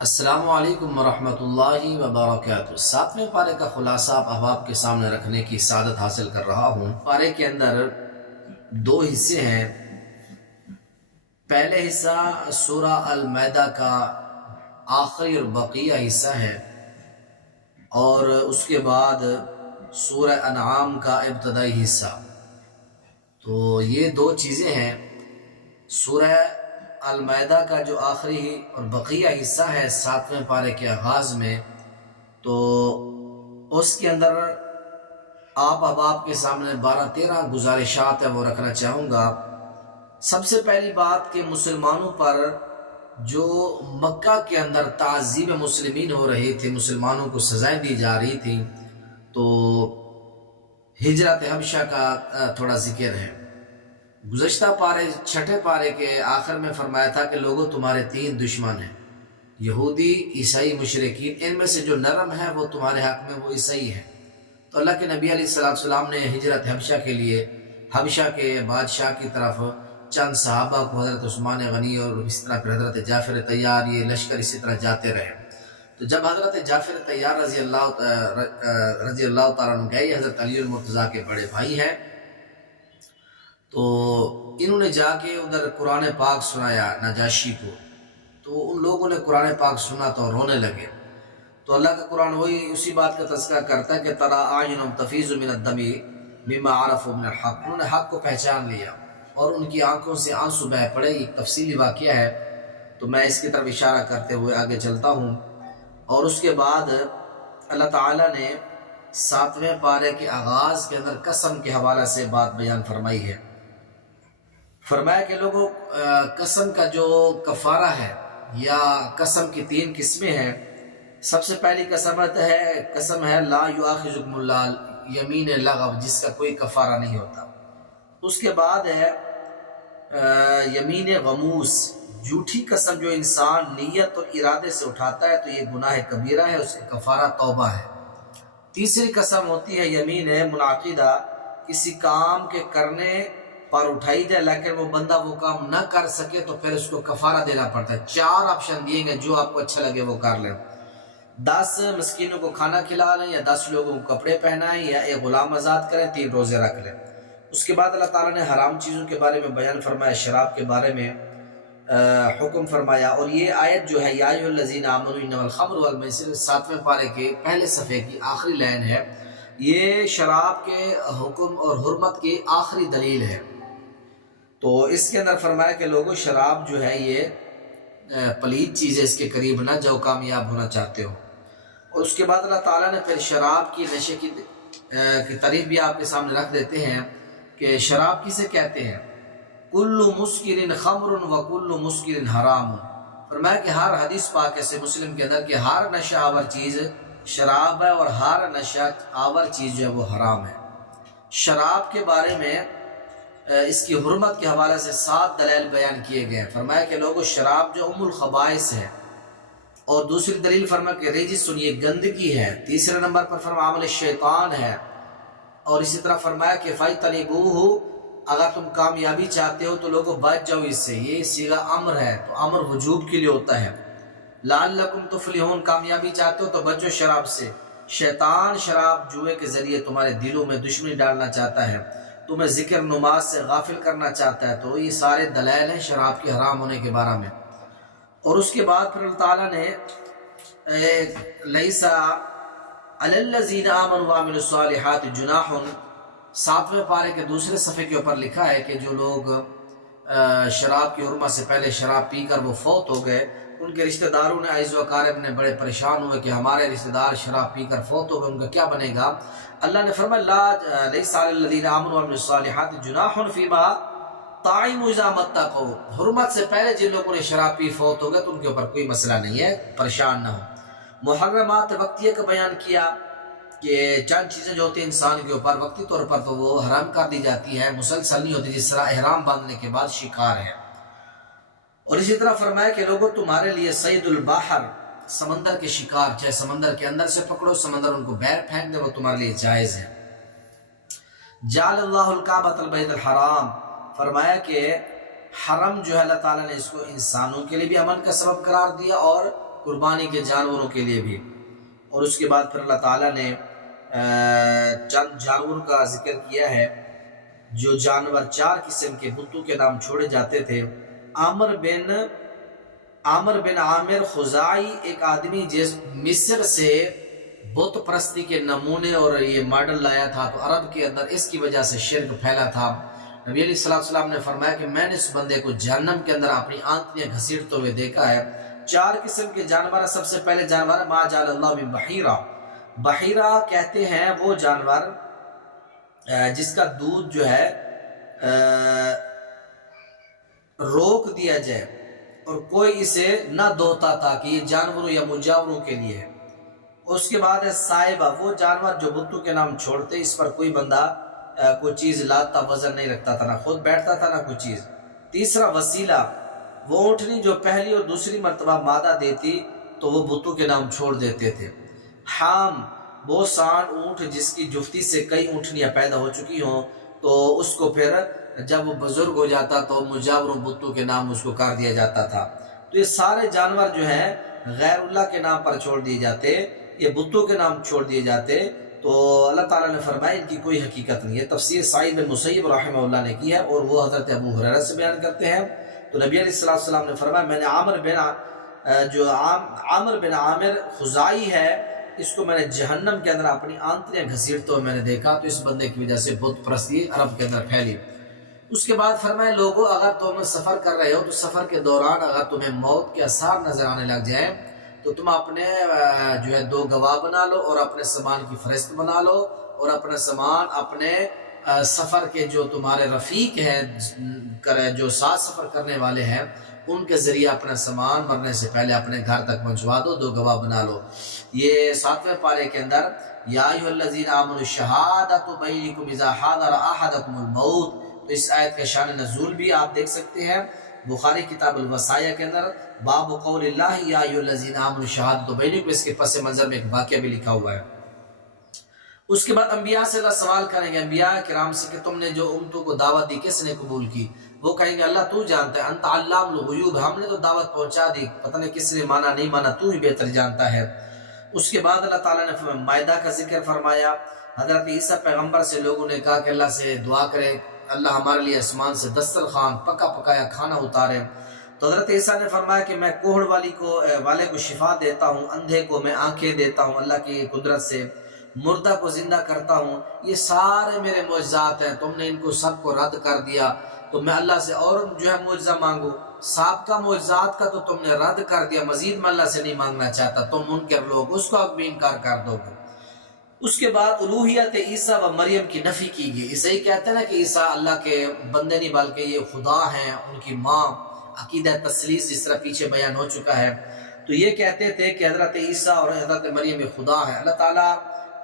السلام علیکم ورحمۃ اللہ وبرکاتہ۔ ساتویں پارے کا خلاصہ احباب کے سامنے رکھنے کی سعادت حاصل کر رہا ہوں۔ پارے کے اندر دو حصے ہیں۔ پہلے حصہ سورہ المائدہ کا آخری اور بقیہ حصہ ہے، اور اس کے بعد سورہ انعام کا ابتدائی حصہ۔ تو یہ دو چیزیں ہیں۔ سورہ المائدہ کا جو آخری اور بقیہ حصہ ہے ساتویں پارے کے آغاز میں، تو اس کے اندر آپ احباب کے سامنے 12-13 گزارشات ہیں وہ رکھنا چاہوں گا۔ سب سے پہلی بات کہ مسلمانوں پر جو مکہ کے اندر تعذیب مسلمین ہو رہی تھی، مسلمانوں کو سزائیں دی جا رہی تھیں، تو ہجرت حبشہ کا تھوڑا ذکر ہے۔ گزشتہ پارے چھٹے پارے کے آخر میں فرمایا تھا کہ لوگوں تمہارے 3 دشمن ہیں، یہودی، عیسائی، مشرکین، ان میں سے جو نرم ہے وہ تمہارے حق میں وہ عیسائی ہے۔ تو اللہ کے نبی علیہ السلام نے ہجرت حبشہ کے لیے حبشہ کے بادشاہ کی طرف چند صحابہ کو، حضرت عثمان غنی اور اس طرح پھر حضرت جعفر طیار، یہ لشکر اسی طرح جاتے رہے۔ تو جب حضرت جعفر طیار رضی اللہ تعالیٰ عنہ گئے، حضرت علی المرتضیٰ کے بڑے بھائی ہیں، تو انہوں نے جا کے ادھر قرآن پاک سنایا نجاشی کو۔ تو ان لوگوں نے قرآن پاک سنا تو رونے لگے۔ تو اللہ کا قرآن وہی اسی بات کا تذکرہ کرتا ہے کہ ترى اعینہم تفیض من الدم مما عرفوا من الحق، انہوں نے حق کو پہچان لیا اور ان کی آنکھوں سے آنسو بہہ پڑے۔ ایک تفصیلی واقعہ ہے، تو میں اس کی طرف اشارہ کرتے ہوئے آگے چلتا ہوں۔ اور اس کے بعد اللہ تعالیٰ نے 7ویں پارے کے آغاز کے اندر قسم کے حوالے سے بات بیان فرمائی ہے۔ فرمایا کہ لوگوں قسم کا جو کفارہ ہے، یا قسم کی 3 قسمیں ہیں۔ سب سے پہلی قسم ہے لا یؤاخذکم اللہ، یمین لغو، جس کا کوئی کفارہ نہیں ہوتا۔ اس کے بعد ہے یمین غموس، جھوٹی قسم جو انسان نیت اور ارادے سے اٹھاتا ہے تو یہ گناہ کبیرہ ہے، اس کا کفارہ توبہ ہے۔ تیسری قسم ہوتی ہے یمین منعقدہ، کسی کام کے کرنے پر اٹھائی جائے لیکن وہ بندہ وہ کام نہ کر سکے تو پھر اس کو کفارہ دینا پڑتا ہے۔ 4 آپشن دیے گئے، جو آپ کو اچھا لگے وہ کر لیں۔ 10 مسکینوں کو کھانا کھلا لیں، یا 10 لوگوں کو کپڑے پہنائیں، یا ایک غلام آزاد کریں، 3 روزے رکھ لیں۔ اس کے بعد اللہ تعالیٰ نے حرام چیزوں کے بارے میں بیان فرمایا، شراب کے بارے میں حکم فرمایا۔ اور یہ آیت جو ہے یا ایھا الذین آمنوا انما الخمر والمیسر، 7ویں پارے کے پہلے صفحے کی آخری لائن ہے۔ یہ شراب کے حکم اور حرمت کی آخری دلیل ہے۔ تو اس کے اندر فرمایا کہ لوگوں شراب جو ہے یہ پلید چیز ہے، اس کے قریب نہ جاؤ کامیاب ہونا چاہتے ہو۔ اور اس کے بعد اللہ تعالیٰ نے پھر شراب کی نشے کی تعریف بھی آپ کے سامنے رکھ دیتے ہیں کہ شراب کسے کہتے ہیں۔ کل مسکر خمر و کل مسکر حرام، فرمایا کہ ہر حدیث پاک سے مسلم کے اندر کہ ہر نشہ آور چیز شراب ہے، اور ہر نشہ آور چیز جو ہے وہ حرام ہے۔ شراب کے بارے میں اس کی حرمت کے حوالے سے 7 دلائل بیان کیے گئے ہیں۔ فرمایا کہ لوگوں شراب جو ام الخبائث ہے، اور دوسری دلیل فرمایا کہ رجس، یہ گندگی ہے۔ تیسرے نمبر پر فرمایا عمل شیطان ہے، اور اسی طرح فرمایا کہ فَاجْتَنِبُوهُ، اگر تم کامیابی چاہتے ہو تو لوگوں بچ جاؤ اس سے۔ یہ صیغہ امر ہے، تو امر وجوب کے لیے ہوتا ہے۔ لعلکم تفلحون، کامیابی چاہتے ہو تو بچو شراب سے۔ شیطان شراب جوئے کے ذریعے تمہارے دلوں میں دشمنی ڈالنا چاہتا ہے، تمہیں ذکر نماز سے غافل کرنا چاہتا ہے۔ تو یہ سارے دلائل ہیں شراب کے حرام ہونے کے بارے میں۔ اور اس کے بعد پھر اللہ تعالیٰ نے لیس علی الذین آمنوا وعملوا الصالحات جناح، 7ویں پارے کے دوسرے صفحے کے اوپر لکھا ہے کہ جو لوگ شراب کی حرمت سے پہلے شراب پی کر وہ فوت ہو گئے، ان کے رشتہ داروں نے عزیز و اقارب نے بڑے پریشان ہوئے کہ ہمارے رشتہ دار شراب پی کر فوت ہو گئے، ان کا کیا بنے گا۔ اللہ نے فرمایا لیس علی الذین آمنوا وعملوا الصالحات جناح فیما طعموا اذا ما اتقوا، حرمت سے پہلے جن لوگوں نے شراب پی فوت ہو گئے تو ان کے اوپر کوئی مسئلہ نہیں ہے، پریشان نہ ہو۔ محرمات وقتیہ کا بیان کیا کہ چند چیزیں جو ہوتی ہیں انسان کے اوپر وقتی طور پر تو وہ حرام کر دی جاتی ہے، مسلسل نہیں ہوتی، جس طرح احرام باندھنے کے بعد شکار ہے۔ اور اسی طرح فرمایا کہ لوگوں تمہارے لیے صید البحر، سمندر کے شکار، چاہے سمندر کے اندر سے پکڑو، سمندر ان کو باہر پھینک دے، وہ تمہارے لیے جائز ہے۔ جعل اللہ الکعبۃ البیت الحرام، فرمایا کہ حرم جو ہے اللہ تعالیٰ نے اس کو انسانوں کے لیے بھی امن کا سبب قرار دیا اور قربانی کے جانوروں کے لیے بھی۔ اور اس کے بعد پھر اللہ تعالیٰ نے چند جانوروں کا ذکر کیا ہے جو جانور 4 قسم کے بتوں کے نام چھوڑے جاتے تھے۔ عامر بن عامر خزاعی ایک آدمی جس مصر سے بت پرستی کے نمونے اور یہ ماڈل لایا تھا، تو عرب کے اندر اس کی وجہ سے شرک پھیلا تھا۔ نبی علیہ السلام نے فرمایا کہ میں نے اس بندے کو جہنم کے اندر اپنی آنکھیں گھسیٹتے ہوئے دیکھا ہے۔ 4 قسم کے جانور، سب سے پہلے جانور ما جعل اللہ من بحیرہ۔ بحیرہ کہتے ہیں وہ جانور جس کا دودھ جو ہے روک دیا جائے اور کوئی اسے نہ دھوتا تھا کہ یہ جانوروں یا مجاوروں کے لیے ہے۔ اس کے بعد ہے صائبہ، وہ جانور جو بتوں کے نام چھوڑتے، اس پر کوئی بندہ کوئی چیز لاتا، وزن نہیں رکھتا تھا، نہ خود بیٹھتا تھا نہ کوئی چیز۔ تیسرا وسیلہ، وہ اونٹنی جو پہلی اور دوسری مرتبہ مادہ دیتی تو وہ بتوں کے نام چھوڑ دیتے تھے۔ حام، وہ سان اونٹ جس کی جفتی سے کئی اونٹنیاں پیدا ہو چکی ہوں، تو اس کو پھر جب وہ بزرگ ہو جاتا تو مجاوروں بتوں کے نام اس کو کر دیا جاتا تھا۔ تو یہ سارے جانور جو ہیں غیر اللہ کے نام پر چھوڑ دیے جاتے، یہ بتوں کے نام چھوڑ دیے جاتے، تو اللہ تعالیٰ نے فرمایا ان کی کوئی حقیقت نہیں ہے۔ تفسیر سعید بن مسیب رحمہ اللہ نے کی ہے اور وہ حضرت ابو ہریرہ سے بیان کرتے ہیں۔ تو نبی علیہ السلام نے فرمایا میں نے عامر بن عامر خزاعی ہے، اس کو میں نے جہنم کے اندر اپنی آنتیاں گھسیٹتے ہوئے میں نے دیکھا، تو اس بندے کی وجہ سے بت پرستی عرب کے اندر پھیلی۔ اس کے بعد فرمایا لوگوں اگر تم سفر کر رہے ہو تو سفر کے دوران اگر تمہیں موت کے آثار نظر آنے لگ جائیں تو تم اپنے جو ہے 2 گواہ بنا لو اور اپنے سامان کی فہرست بنا لو، اور اپنا سامان اپنے سفر کے جو تمہارے رفیق ہیں جو ساتھ سفر کرنے والے ہیں ان کے ذریعے اپنا سامان مرنے سے پہلے اپنے گھر تک پہنچوا دو، 2 گواہ بنا لو۔ یہ 7ویں پارے کے اندر یا ایھا الذین آمنوا الشہادۃ بینکم اذا حضر احدکم الموت، تو اس آیت کا شان نزول بھی آپ دیکھ سکتے ہیں بخاری کتاب الوصایہ کے اندر، باب قول اللہ یا ایھا الذین آمنوا الشہادۃ بینکم، اس کے پس منظر میں ایک واقعہ بھی لکھا ہوا ہے۔ اس کے بعد انبیاء سے اللہ سوال کریں گے، انبیاء کرام سے کہ تم نے جو امتوں کو دعوت دی کس نے قبول کی؟ وہ کہیں گے اللہ تو جانتا ہے، انت علام الغیوب، ہم نے تو دعوت پہنچا دی، پتہ نہیں کس نے مانا نہیں مانا، تو ہی بہتر جانتا ہے۔ اس کے بعد اللہ تعالیٰ نے مائدہ کا ذکر فرمایا، حضرت عیسیٰ پیغمبر سے لوگوں نے کہا کہ اللہ سے دعا کریں اللہ ہمارے لیے آسمان سے دسترخوان پکا پکایا کھانا اتارے، تو حضرت عیسیٰ نے فرمایا کہ میں کوہڑ والے کو شفا دیتا ہوں، اندھے کو میں آنکھیں دیتا ہوں اللہ کی قدرت سے، مردہ کو زندہ کرتا ہوں، یہ سارے میرے معجزات ہیں، تم نے ان کو سب کو رد کر دیا، تو میں اللہ سے اور جو ہے معجزہ مانگو، سابقہ معجزات کا تو تم نے رد کر دیا، مزید میں اللہ سے نہیں مانگنا چاہتا، تم منکر لوگ اس کو اب بھی انکار کر دو گے۔ اس کے بعد الوہیت عیسیٰ و مریم کی نفی کی گئی، اسے ہی کہتے ہیں نا کہ عیسیٰ اللہ کے بندے نہیں بلکہ یہ خدا ہیں، ان کی ماں، عقیدہ تثلیث جس طرح پیچھے بیان ہو چکا ہے، تو یہ کہتے تھے کہ حضرت عیسیٰ اور حضرت مریم خدا ہیں۔ اللہ تعالیٰ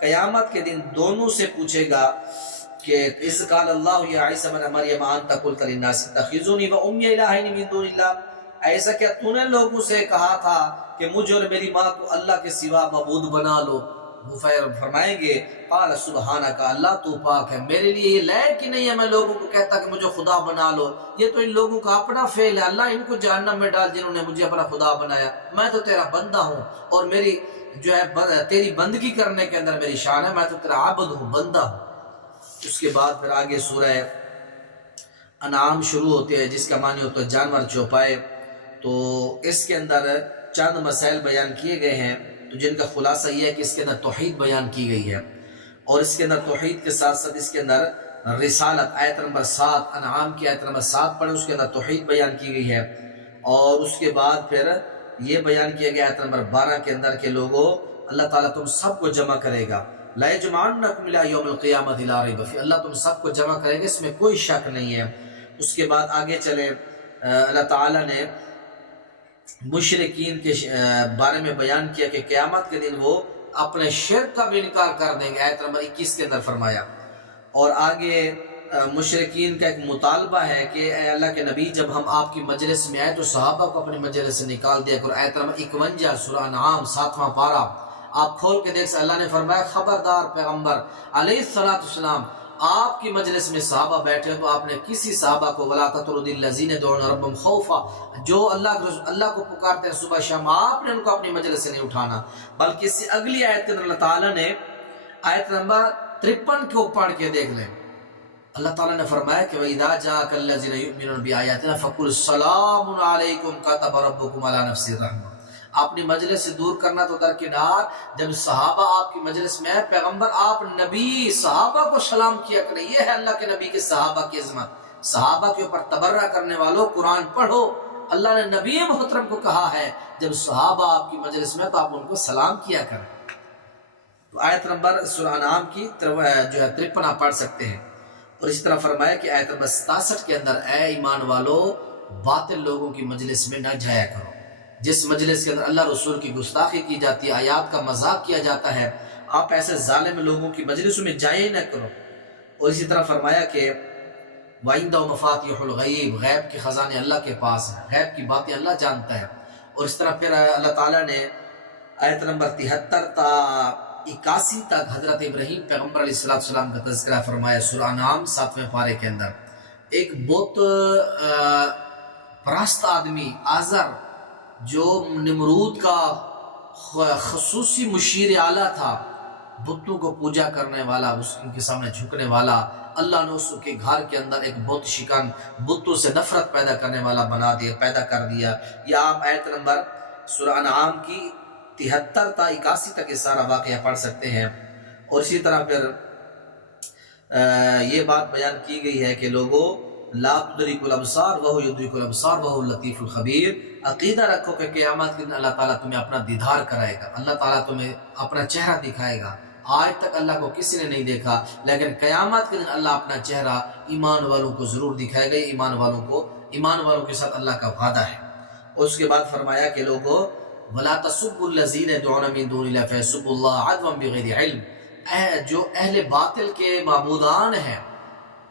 قیامت کے دن دونوں سے پوچھے گا کہ اذ قال اللہ یا عیسیٰ ابن مریم انت قلت للناس اتخذونی و امی الہین من دون اللہ، ایسا کیا تو نے لوگوں سے کہا تھا کہ مجھے اور میری ماں کو اللہ کے سوا معبود بنا لو؟ وہ فرمائیں گے قال سبحانک، اللہ تو پاک ہے، میرے لیے یہ لائق ہی نہیں ہے میں لوگوں کو کہتا کہ مجھے خدا بنا لو، یہ تو ان لوگوں کا اپنا فعل ہے، اللہ ان کو جہنم میں ڈال جنہوں نے مجھے اپنا خدا بنایا، میں تو تیرا بندہ ہوں اور میری جو ہے تیری بندگی کرنے کے اندر میری شان ہے، میں تو تیرا عبد ہوں، بندہ ہوں۔ اس کے بعد پھر آگے سورہ انعام شروع ہوتی ہے جس کا معنی ہوتا ہے جانور چوپائے، تو اس کے اندر چند مسائل بیان کیے گئے ہیں، تو جن کا خلاصہ یہ ہے کہ اس کے اندر توحید بیان کی گئی ہے، اور اس کے اندر توحید کے ساتھ ساتھ اس کے اندر رسالت، آیت نمبر 7 انعام کی آیت نمبر 7 پڑھیں، اس کے اندر توحید بیان کی گئی ہے، اور اس کے بعد پھر یہ بیان کیا گیا آیت نمبر 12 کے اندر کہ لوگوں اللہ تعالیٰ تم سب کو جمع کرے گا، لا یجمعنکم الی یوم القیامۃ لا ریب فیہ، اللہ تم سب کو جمع کرے گا، اس میں کوئی شک نہیں ہے۔ اس کے بعد آگے چلیں، اللہ تعالیٰ نے مشرکین کے بارے میں بیان کیا کہ قیامت کے دن وہ اپنے شرک کا بھی انکار کر دیں گے، آیت نمبر 21 کے اندر فرمایا، اور آگے مشرکین کا ایک مطالبہ ہے کہ اے اللہ کے نبی جب ہم آپ کی مجلس میں آئے تو صحابہ کو اپنی مجلس سے نکال دیا کرو، آیت نمبر 51 سورہ انعام 7واں پارہ آپ کھول کے دیکھ سکتے، اللہ نے فرمایا خبردار پیغمبر علیہ السلام آپ کی مجلس میں صحابہ بیٹھے تو آپ نے کسی صحابہ کو وَلَا تَطْرُدِ الَّذِينَ يَدْعُونَ رَبَّهُمْ خَوْفًا، جو اللہ کو پکارتے ہیں صبح شام، آپ نے ان کو اپنی مجلس سے نہیں اٹھانا۔ بلکہ اس سے اگلی آیت کے اندر اللہ تعالیٰ نے آیت نمبر 53 کو پڑھ کے دیکھ لیں، اللہ تعالیٰ نے فرمایا کہ وَإِذَا جَاءَكَ الَّذِينَ يُؤْمِنُونَ بِآيَاتِنَا فَقُلْ سَلَامٌ عَلَيْكُمْ كَتَبَ رَبُّكُمْ عَلَى نَفْسِهِ الرَّحْمَةَ۔ اپنی مجلس سے دور کرنا تو درکنار، جب صحابہ آپ کی مجلس میں ہے، پیغمبر آپ نبی صحابہ کو سلام کیا کریں، یہ ہے اللہ کے نبی کے صحابہ کی عظمت۔ صحابہ کے اوپر تبرہ کرنے والوں قرآن پڑھو، اللہ نے نبی محترم کو کہا ہے جب صحابہ آپ کی مجلس میں تو آپ ان کو سلام کیا کریں۔ تو آیت نمبر سورہ انعام کی جو ہے 53 آپ پڑھ سکتے ہیں۔ اور اسی طرح فرمایا کہ آیت نمبر 67 کے اندر اے ایمان والو باطل لوگوں کی مجلس میں نہ جایا کرو، جس مجلس کے اندر اللہ رسول کی گستاخی کی جاتی ہے، آیات کا مذاق کیا جاتا ہے، آپ ایسے ظالم لوگوں کی مجلسوں میں جائے نہ کرو۔ اور اسی طرح فرمایا کہ وَعِندَهُ مَفَاتِحُ الْغَيْبِ، غیب کے خزانے اللہ کے پاس ہیں، غیب کی باتیں اللہ جانتا ہے۔ اور اس طرح پھر اللہ تعالیٰ نے آیت نمبر 73 تا 81 تک حضرت ابراہیم پیغمبر علیہ السلام کا تذکرہ فرمایا سورہ انعام 7ویں پارے کے اندر۔ ایک بت پرست آدمی آزر جو نمرود کا خصوصی مشیر اعلیٰ تھا، بتوں کو پوجا کرنے والا، اس کے سامنے جھکنے والا، اللہ نے اس کے گھر کے اندر ایک بت شکن، بتوں سے نفرت پیدا کرنے والا پیدا کر دیا۔ یہ آپ آیت نمبر سورہ انعام کی 73 تا 81 تک یہ سارا واقعہ پڑھ سکتے ہیں۔ اور اسی طرح پھر یہ بات بیان کی گئی ہے کہ لوگوں لا تدرک الابصار وہو یدرک الابصار وہو اللطیف الخبیر، عقیدہ رکھو کہ قیامت کے دن اللہ تعالیٰ تمہیں اپنا دیدار کرائے گا، اللہ تعالیٰ تمہیں اپنا چہرہ دکھائے گا۔ آج تک اللہ کو کسی نے نہیں دیکھا، لیکن قیامت کے دن اللہ اپنا چہرہ ایمان والوں کو ضرور دکھائے گا، ایمان والوں کے ساتھ اللہ کا وعدہ ہے۔ اور اس کے بعد فرمایا کہ لوگوں وَلَا تَسُبُّوا الَّذِينَ يَدْعُونَ مِن دُونِ اللَّهِ فَيَسُبُّوا اللَّهَ عَدْوًا بِغَيْرِ عِلْمٍ، جو اہل باطل کے معبودان ہیں،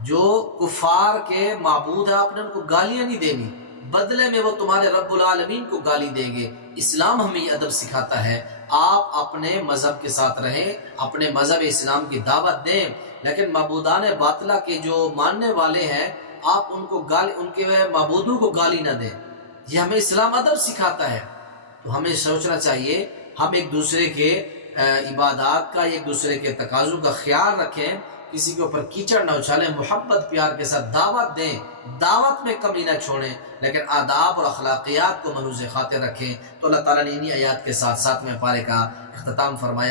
جو کفار کے معبود ہیں، آپ نے ان کو گالیاں نہیں دینی، بدلے میں وہ تمہارے رب العالمین کو گالی دیں گے۔ اسلام ہمیں یہ ادب سکھاتا ہے، آپ اپنے مذہب کے ساتھ رہیں، اپنے مذہب اسلام کی دعوت دیں، لیکن معبودان باطلہ کے جو ماننے والے ہیں آپ ان کے معبودوں کو گالی نہ دیں۔ یہ ہمیں اسلام ادب سکھاتا ہے۔ تو ہمیں سوچنا چاہیے ہم ایک دوسرے کے عبادات کا، ایک دوسرے کے تقاضوں کا خیال رکھیں، کسی کے اوپر کیچڑ نہ اچھالیں، محبت پیار کے ساتھ دعوت دیں، دعوت میں کمی نہ چھوڑیں، لیکن آداب اور اخلاقیات کو منوز خاطر رکھیں۔ تو اللہ تعالیٰ نے انہی آیات کے ساتھ 7ویں پارے کا اختتام فرمایا۔